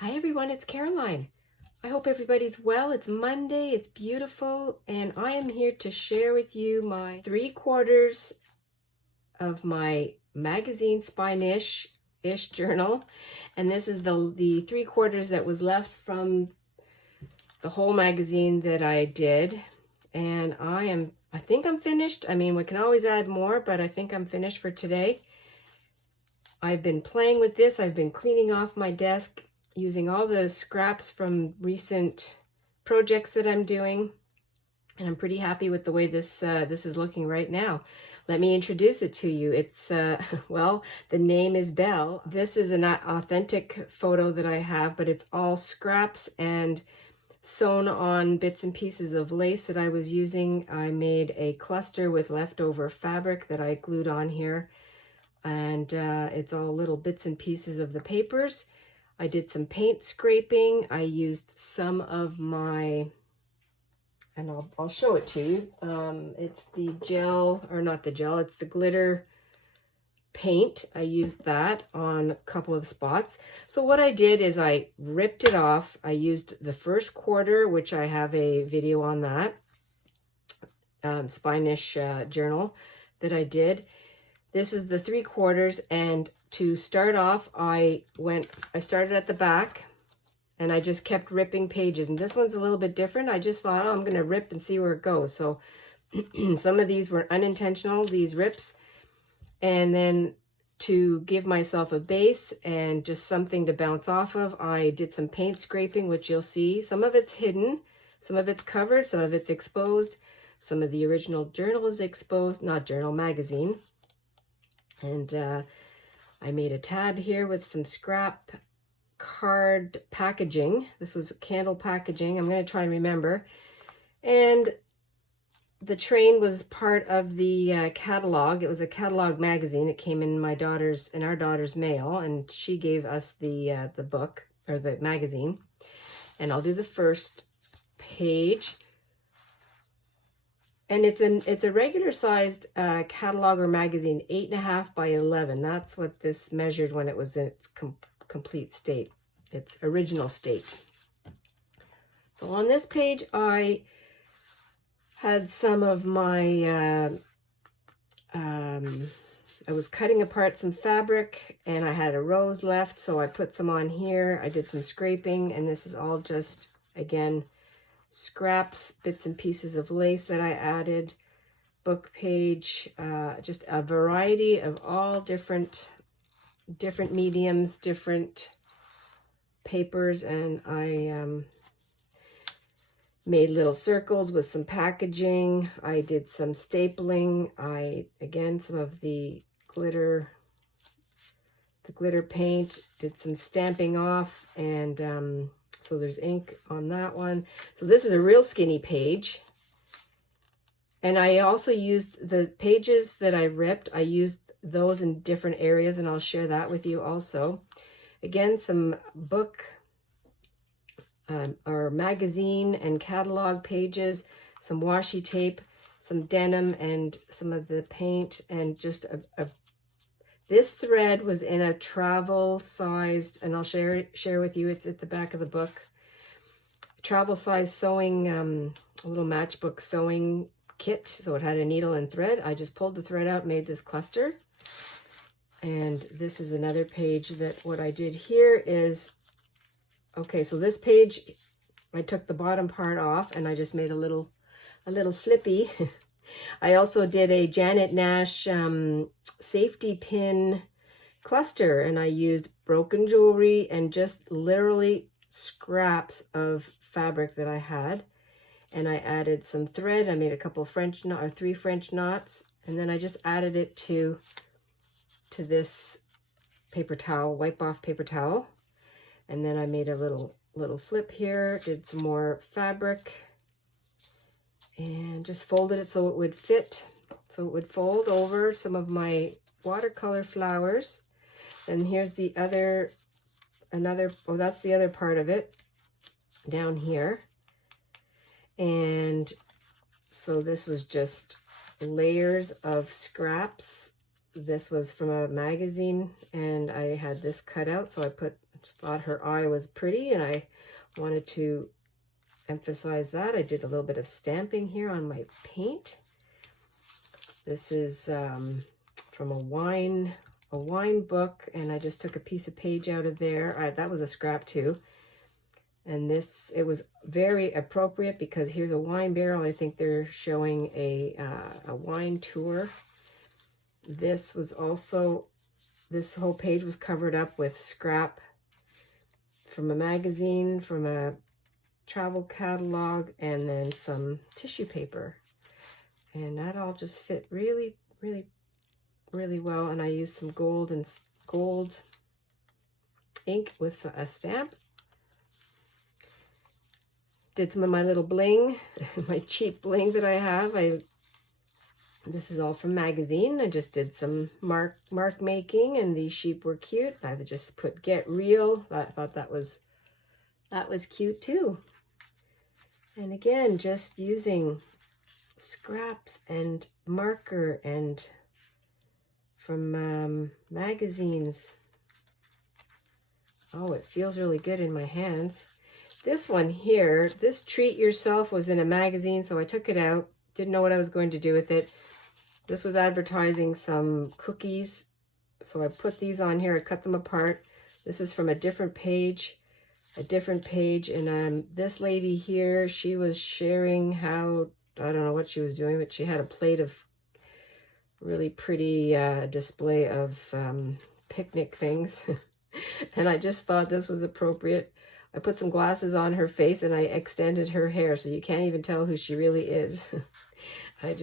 Hi everyone, it's Caroline. I hope everybody's well. It's Monday, it's beautiful, and I am here to share with you my 3/4 of my magazine spine-ish journal. And this is the 3/4 that was left from the whole magazine that I did. And I think I'm finished. I mean, we can always add more, but I think I'm finished for today. I've been playing with this. I've been cleaning off my desk using all the scraps from recent projects that I'm doing, and I'm pretty happy with the way this is looking right now. Let me introduce it to you. It's well, the name is Belle. This is an authentic photo that I have, but it's all scraps and sewn on bits and pieces of lace that I was using. I made a cluster with leftover fabric that I glued on here, and it's all little bits and pieces of the papers. I did some paint scraping. I used some of my, and I'll show it to you. It's the gel, or not the gel, it's the glitter paint. I used that on a couple of spots. So what I did is I ripped it off. I used the first quarter, which I have a video on that, spine-ish journal that I did. This is the 3/4, and to start off, I started at the back, and I just kept ripping pages. And this one's a little bit different. I just thought, oh, I'm going to rip and see where it goes. So some of these were unintentional, these rips. And then to give myself a base and just something to bounce off of, I did some paint scraping, which you'll see. Some of it's hidden, some of it's covered, some of it's exposed. Some of the original journal is exposed, not journal, magazine. And I made a tab here with some scrap card packaging. This was candle packaging. I'm going to try and remember. And the train was part of the catalog. It was a catalog magazine. It came in our daughter's mail, and she gave us the book, or the magazine. And I'll do the first page. And it's a regular sized catalog or magazine, 8.5 by 11. That's what this measured when it was in its complete state, its original state. So on this page, I had some of my, I was cutting apart some fabric, and I had a rose left, so I put some on here. I did some scraping, and this is all just, again, scraps, bits and pieces of lace that I added, book page, just a variety of all different mediums, different papers. And I made little circles with some packaging. I did some stapling. Again, some of the glitter paint, did some stamping off, and so there's ink on that one. So this is a real skinny page. And I also used the pages that I ripped. I used those in different areas, and I'll share that with you also. Again, some book or magazine and catalog pages, some washi tape, some denim, and some of the paint, and just this thread was in a travel sized, and I'll share with you, it's at the back of the book, travel size sewing, a little matchbook sewing kit. So it had a needle and thread. I just pulled the thread out, made this cluster. And this is another page that what I did here is, okay, so this page, I took the bottom part off, and I just made a little flippy. I also did a Janet Nash safety pin cluster, and I used broken jewelry and just literally scraps of fabric that I had. And I added some thread. I made a couple of 3 French knots, and then I just added it to this paper towel, wipe off paper towel. And then I made a little flip here, did some more fabric, and just folded it so it would fit, so it would fold over some of my watercolor flowers. And here's the that's the other part of it down here. And so this was just layers of scraps. This was from a magazine, and I had this cut out, so I put Just thought her eye was pretty, and I wanted to emphasize that. I did a little bit of stamping here on my paint. This is from a wine book, and I just took a piece of page out of there. That was a scrap too. And this, it was very appropriate because here's a wine barrel. I think they're showing a wine tour. This was also, this whole page was covered up with scrap from a magazine, from a travel catalog, and then some tissue paper. And that all just fit really, really, really well. And I used some gold ink with a stamp. Did some of my little bling, my cheap bling that I have. This is all from magazine. I just did some mark making, and these sheep were cute. I just put "Get Real." I thought that was cute too. And again, just using scraps and marker and from magazines. Oh, it feels really good in my hands. This one here, this Treat Yourself, was in a magazine, so I took it out. Didn't know what I was going to do with it. This was advertising some cookies, so I put these on here. I cut them apart. This is from a different page, and this lady here, she was sharing how, I don't know what she was doing, but she had a plate of really pretty display of picnic things. And I just thought this was appropriate. I put some glasses on her face, and I extended her hair so you can't even tell who she really is. I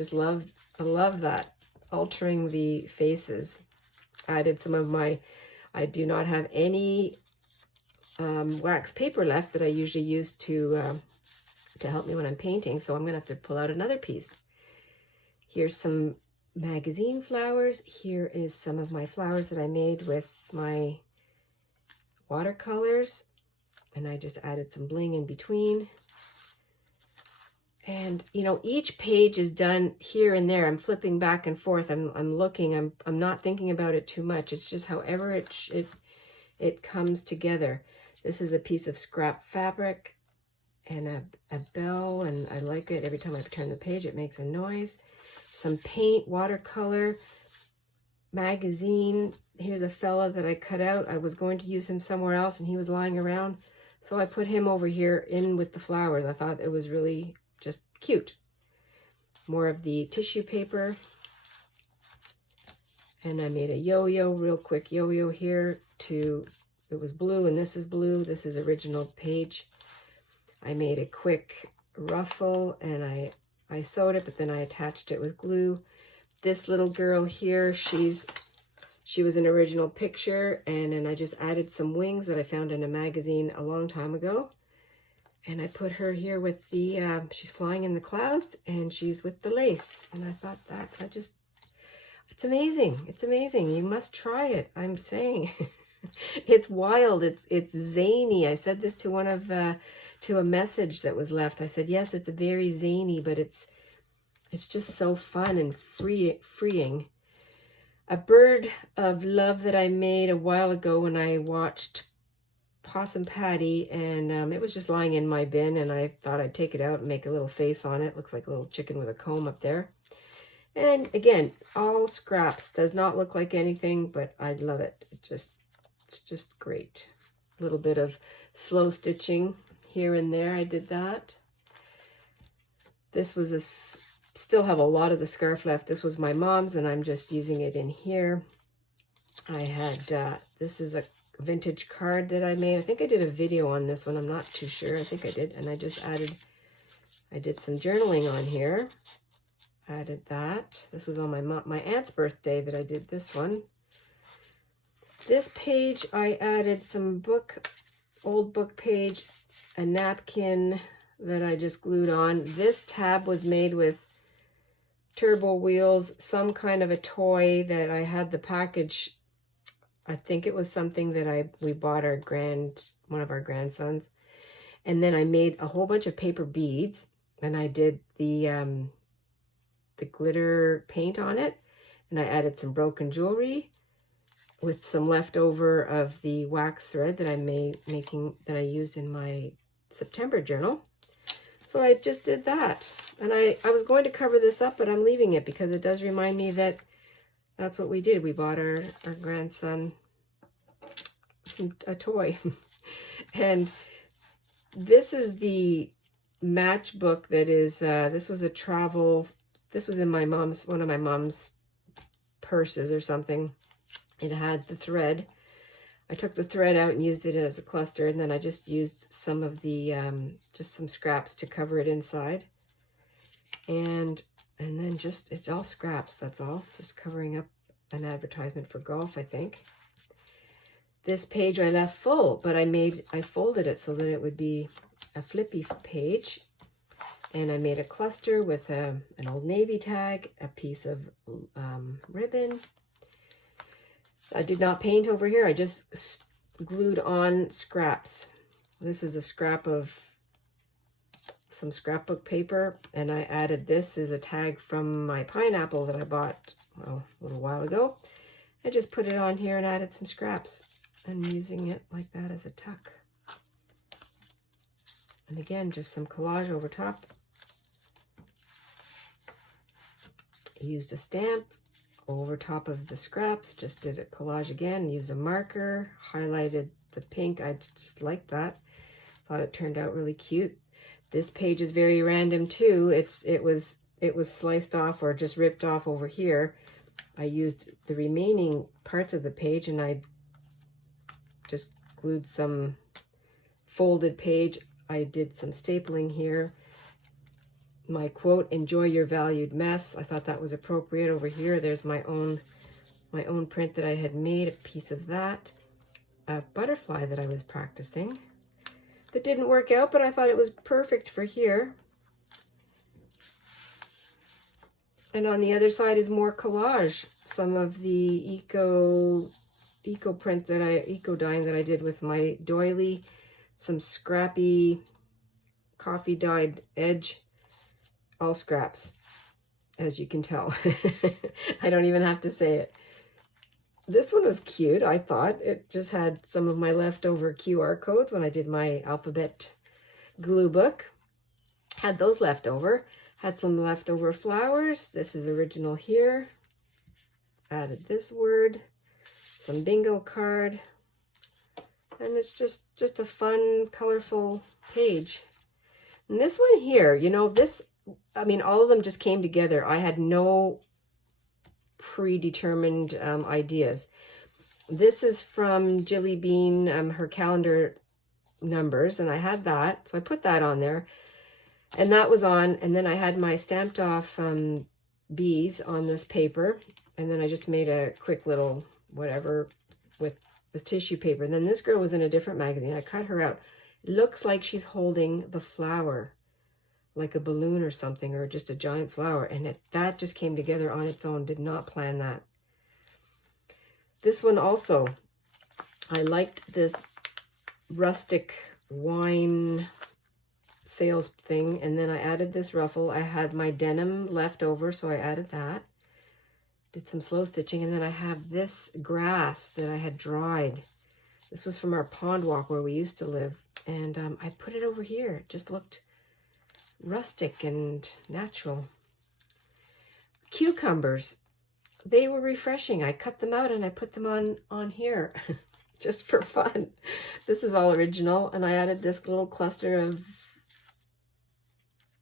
love that, altering the faces. I did some of my, I do not have any wax paper left that I usually use to help me when I'm painting, so I'm gonna have to pull out another piece. Here's some magazine flowers. Here is some of my flowers that I made with my watercolors, and I just added some bling in between. And you know, each page is done here and there. I'm flipping back and forth. I'm looking. I'm not thinking about it too much. It's just however it comes together. This is a piece of scrap fabric and a Belle, and I like it. Every time I turn the page, it makes a noise. Some paint, watercolor, magazine. Here's a fella that I cut out. I was going to use him somewhere else, and he was lying around, so I put him over here in with the flowers. I thought it was really just cute. More of the tissue paper, and I made a yo-yo, real quick yo-yo here. It was blue, and this is blue. This is original page. I made a quick ruffle, and I sewed it, but then I attached it with glue. This little girl here, she was an original picture, and then I just added some wings that I found in a magazine a long time ago. And I put her here with the, she's flying in the clouds, and she's with the lace. And I thought it's amazing. It's amazing. You must try it. I'm saying it's wild. It's zany. I said this to one of, to a message that was left. I said, yes, it's very zany, but it's just so fun and freeing. A bird of love that I made a while ago when I watched Possum Patty, and it was just lying in my bin, and I thought I'd take it out and make a little face on it. Looks like a little chicken with a comb up there. And again, all scraps. Does not look like anything, but I love it. It's just great. A little bit of slow stitching here and there. I did that. This was still have a lot of the scarf left. This was my mom's, and I'm just using it in here. I had, this is a vintage card that I made. I think I did a video on this one. I'm not too sure. I think I did. And I just I did some journaling on here. Added that. This was on my aunt's birthday that I did this one. This page, I added some old book page, a napkin that I just glued on. This tab was made with turbo wheels, some kind of a toy that I had the package. I think it was something that we bought one of our grandsons. And then I made a whole bunch of paper beads, and I did the glitter paint on it, and I added some broken jewelry, with some leftover of the wax thread that I used in my September journal. So I just did that. And I was going to cover this up, but I'm leaving it because it does remind me that that's what we did. We bought our grandson a toy. And this is the matchbook that is, this was in one of my mom's purses or something. It had the thread. I took the thread out and used it as a cluster, and then I just used some of the, just some scraps to cover it inside. And then just, it's all scraps, that's all. Just covering up an advertisement for golf, I think. This page I left full, but I folded it so that it would be a flippy page. And I made a cluster with an Old Navy tag, a piece of ribbon. I did not paint over here. I just glued on scraps. This is a scrap of some scrapbook paper, and I added this as a tag from my pineapple that I bought, well, a little while ago. I just put it on here and added some scraps and using it like that as a tuck. And again, just some collage over top. I used a stamp over top of the scraps, just did a collage again, used a marker, highlighted the pink. I just liked that. Thought it turned out really cute. This page is very random too. It was sliced off or just ripped off over here. I used the remaining parts of the page and I just glued some folded page. I did some stapling here. My quote, "Enjoy your valued mess." I thought that was appropriate over here. There's my own print that I had made, a piece of that. A butterfly that I was practicing. That didn't work out, but I thought it was perfect for here. And on the other side is more collage. Some of the eco dyeing that I did with my doily. Some Scrappy coffee dyed edge. All scraps, as you can tell. I don't even have to say it. This one was cute, I thought. It just had some of my leftover QR codes when I did my alphabet glue book. Had those left over. Had some leftover flowers. This is original here. Added this word. Some bingo card. And it's just a fun, colorful page. And this one here, you know, all of them just came together. I had no predetermined ideas. This is from Jilly Bean, her calendar numbers, and I had that, so I put that on there, and that was on, and then I had my stamped off bees on this paper, and then I just made a quick little whatever with this tissue paper. And then this girl was in a different magazine. I cut her out. It looks like she's holding the flower, like a balloon or something, or just a giant flower, and that just came together on its own. Did not plan that. This one also, I liked this rustic wine sales thing, and then I added this ruffle. I had my denim left over, so I added that. Did some slow stitching, and then I have this grass that I had dried. This was from our pond walk where we used to live, and I put it over here. It just looked rustic and natural. Cucumbers, they were refreshing. I cut them out and I put them on here just for fun. This is all original, and I added this little cluster of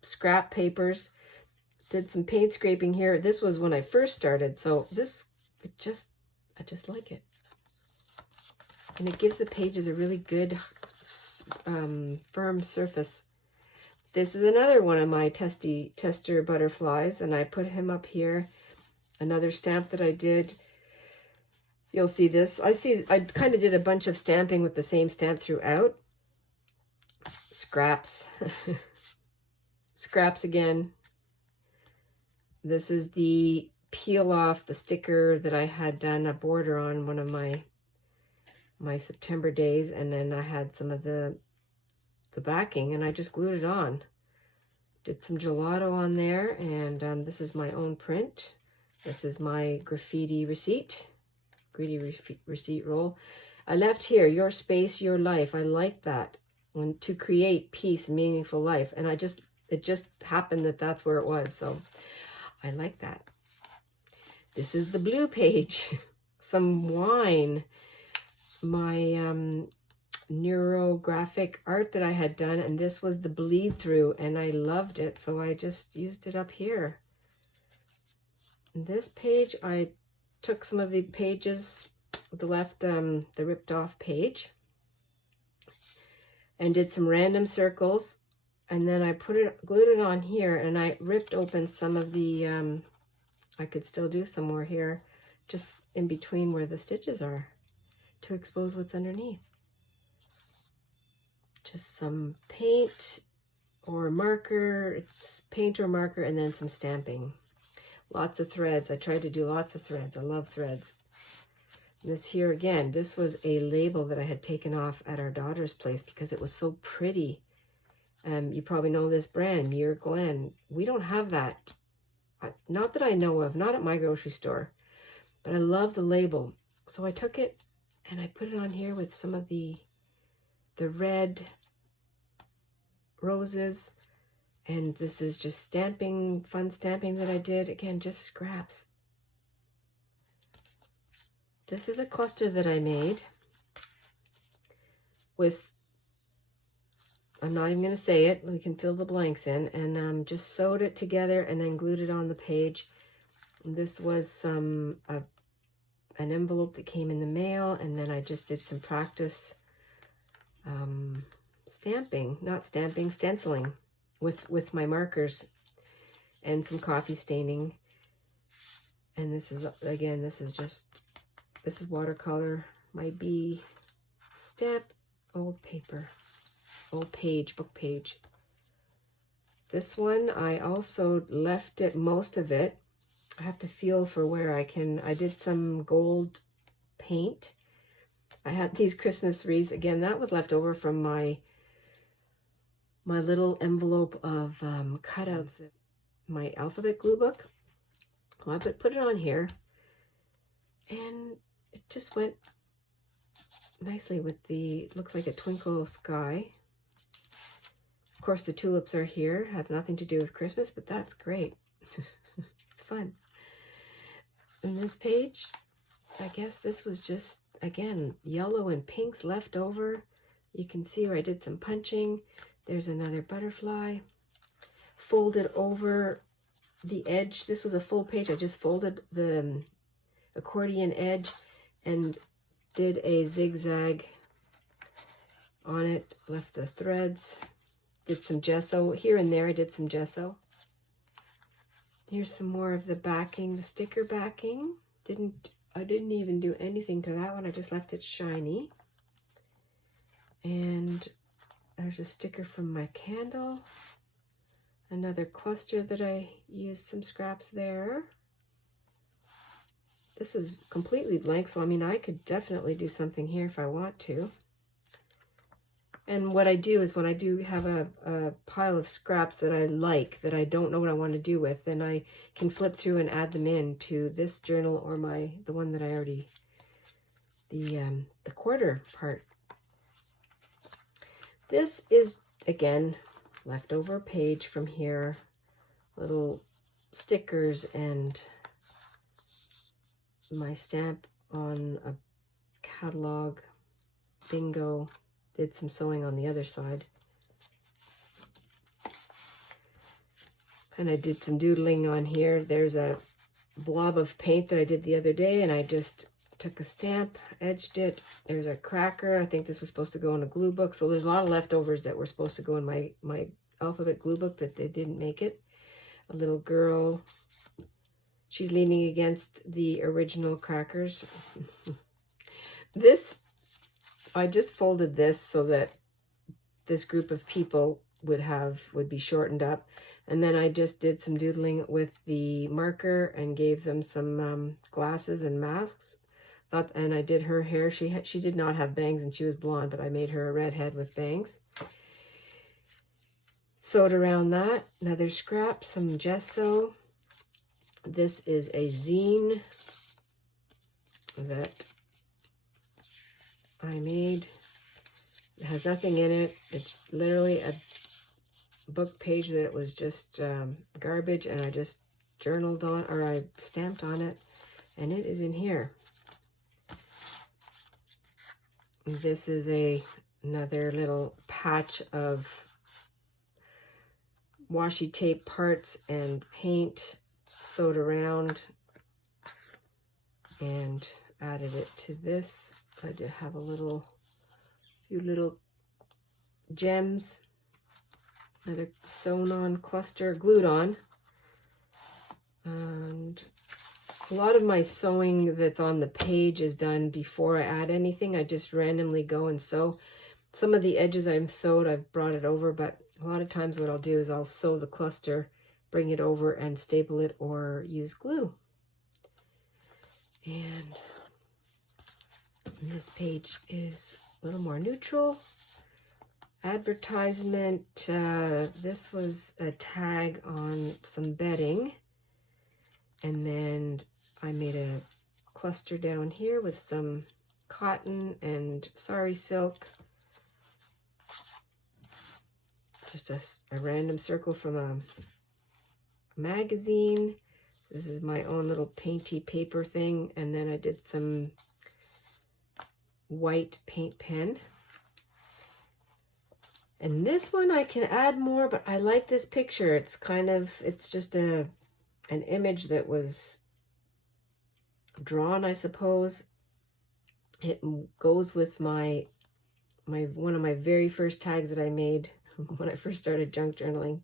scrap papers. Did some paint scraping here. This was when I first started, so I just like it. And it gives the pages a really good firm surface. This is another one of my tester butterflies, and I put him up here. Another stamp that I did. You'll see this. I kind of did a bunch of stamping with the same stamp throughout. Scraps. Scraps again. This is the peel off the sticker that I had done a border on one of my September days, and then I had some of the backing, and I just glued it on. Did some gelato on there, and this is my own print. This is my graffiti receipt. greedy receipt roll. I left here, your space, your life. I like that. And to create peace, meaningful life. And it just happened that that's where it was. So I like that. This is the blue page. Some wine. My neurographic art that I had done, and this was the bleed through, and I loved it, so I just used it up here. And this page, I took some of the pages, the ripped off page, and did some random circles, and then I glued it on here, and I ripped open some of the, I could still do some more here, just in between where the stitches are, to expose what's underneath. Just some paint or marker, it's paint or marker, and then some stamping. Lots of threads. I tried to do lots of threads. I love threads. And this here again, this was a label that I had taken off at our daughter's place because it was so pretty. You probably know this brand, Muir Glen. We don't have that. Not that I know of, not at my grocery store. But I love the label. So I took it and I put it on here with some of the red roses, and this is just stamping, fun stamping that I did. Again, just scraps. This is a cluster that I made with, I'm not even going to say it, we can fill the blanks in, and just sewed it together and then glued it on the page. This was an envelope that came in the mail, and then I just did some practice stenciling with my markers and some coffee staining. And this is, again, this is watercolor, my B stamp, old paper, old page, book page. This one, I also left it, most of it. I have to feel for where I did some gold paint. I had these Christmas wreaths. Again, that was left over from my little envelope of cutouts, my alphabet glue book. Well, I put it on here, and it just went nicely with the, looks like a twinkle sky. Of course, the tulips are here, have nothing to do with Christmas, but that's great. It's fun. And this page, I guess this was just, again, yellow and pinks left over. You can see where I did some punching. There's another butterfly. Folded over the edge. This was a full page. I just folded the accordion edge and did a zigzag on it. Left the threads. Did some gesso. Here and there I did some gesso. Here's some more of the backing, the sticker backing. I didn't even do anything to that one. I just left it shiny. And there's a sticker from my candle. Another cluster that I used some scraps there. This is completely blank, so I mean, I could definitely do something here if I want to. And what I do is when I do have a pile of scraps that I like, that I don't know what I want to do with, then I can flip through and add them in to this journal or the one that I already, the quarter part. This is, again, leftover page from here, little stickers and my stamp on a catalog, bingo. Did some sewing on the other side. And I did some doodling on here. There's a blob of paint that I did the other day, and I just took a stamp, edged it. There's a cracker. I think this was supposed to go in a glue book. So there's a lot of leftovers that were supposed to go in my alphabet glue book that they didn't make it. A little girl. She's leaning against the original crackers. I just folded this so that this group of people would be shortened up. And then I just did some doodling with the marker and gave them some glasses and masks. And I did her hair. She did not have bangs and she was blonde, but I made her a redhead with bangs. Sewed around that. Another scrap, some gesso. This is a zine that I made. It has nothing in it. It's literally a book page that was just garbage, and I just journaled on, or I stamped on it, and it is in here. This is another little patch of washi tape parts and paint sewed around and added it to this. I did have a few little gems, another sewn on cluster, glued on. And a lot of my sewing that's on the page is done before I add anything. I just randomly go and sew. Some of the edges I've sewed, I've brought it over, but a lot of times what I'll do is I'll sew the cluster, bring it over and staple it or use glue. And this page is a little more neutral. Advertisement, this was a tag on some bedding. And then I made a cluster down here with some cotton and sari silk. Just a random circle from a magazine. This is my own little painty paper thing. And then I did some white paint pen. And this one I can add more, but I like this picture. It's it's just an image that was drawn, I suppose. It goes with one of my very first tags that I made when I first started junk journaling,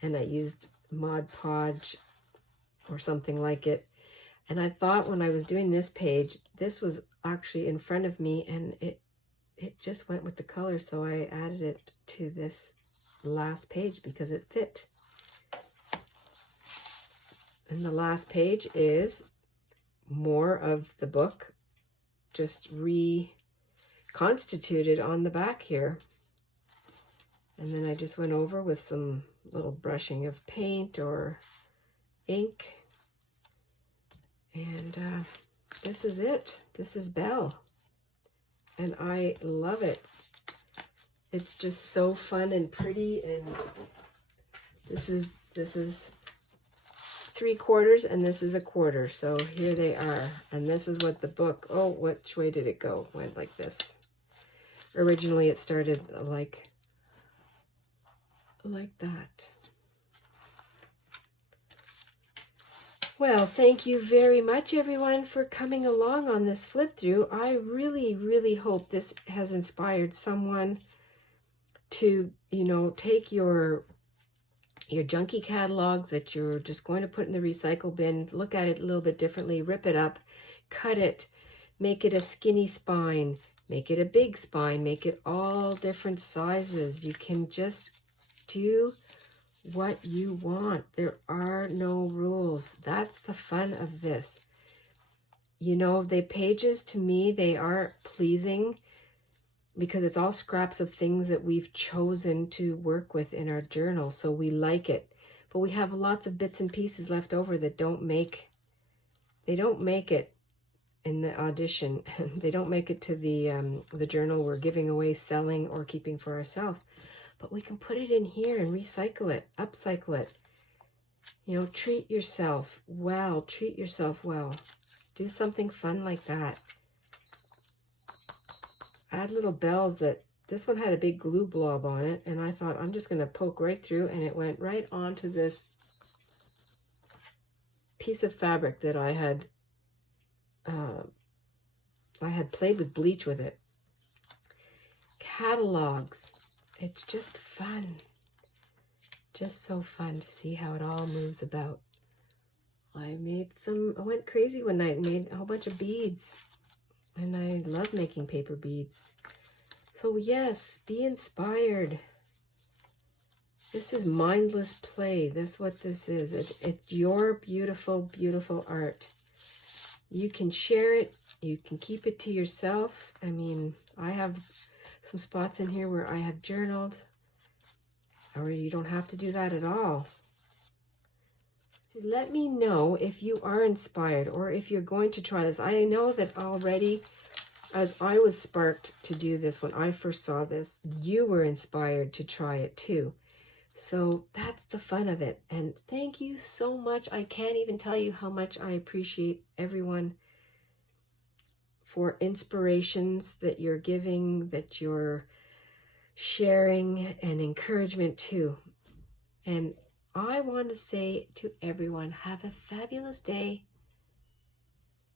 and I used Mod Podge or something like it. And I thought when I was doing this page, this was actually in front of me, and it just went with the color, so I added it to this last page because it fit. And the last page is more of the book, just reconstituted on the back here. And then I just went over with some little brushing of paint or ink. And this is it. This is Belle. And I love it. It's just so fun and pretty. And this is 3/4 and this is 1/4. So here they are. And this is what the book, oh, which way did it go? Went like this. Originally it started like that. Well, thank you very much, everyone, for coming along on this flip through. I really, really hope this has inspired someone to, take your junky catalogs that you're just going to put in the recycle bin, look at it a little bit differently, rip it up, cut it, make it a skinny spine, make it a big spine, make it all different sizes. You can just do what you want. There are no rules. That's the fun of this. The pages, to me, they are pleasing because it's all scraps of things that we've chosen to work with in our journal, so we like it. But we have lots of bits and pieces left over that don't make it in the audition. They don't make it to the journal we're giving away, selling, or keeping for ourselves. But we can put it in here and recycle it, upcycle it. Treat yourself well. Treat yourself well. Do something fun like that. Add little bells this one had a big glue blob on it, and I thought I'm just going to poke right through, and it went right onto this piece of fabric that I had played with bleach with it. Catalogs. It's just fun. Just so fun to see how it all moves about. I went crazy one night and made a whole bunch of beads. And I love making paper beads. So yes, be inspired. This is mindless play. That's what this is. It's your beautiful, beautiful art. You can share it. You can keep it to yourself. I mean, I have some spots in here where I have journaled, or you don't have to do that at all. to let me know if you are inspired or if you're going to try this. I know that already, as I was sparked to do this when I first saw this, you were inspired to try it too. So that's the fun of it. And thank you so much. I can't even tell you how much I appreciate everyone for inspirations that you're giving, that you're sharing, and encouragement too. And I want to say to everyone, have a fabulous day.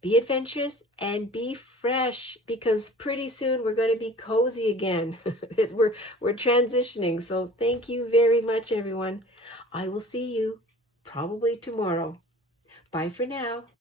Be adventurous and be fresh, because pretty soon we're going to be cozy again. we're transitioning. So thank you very much, everyone. I will see you probably tomorrow. Bye for now.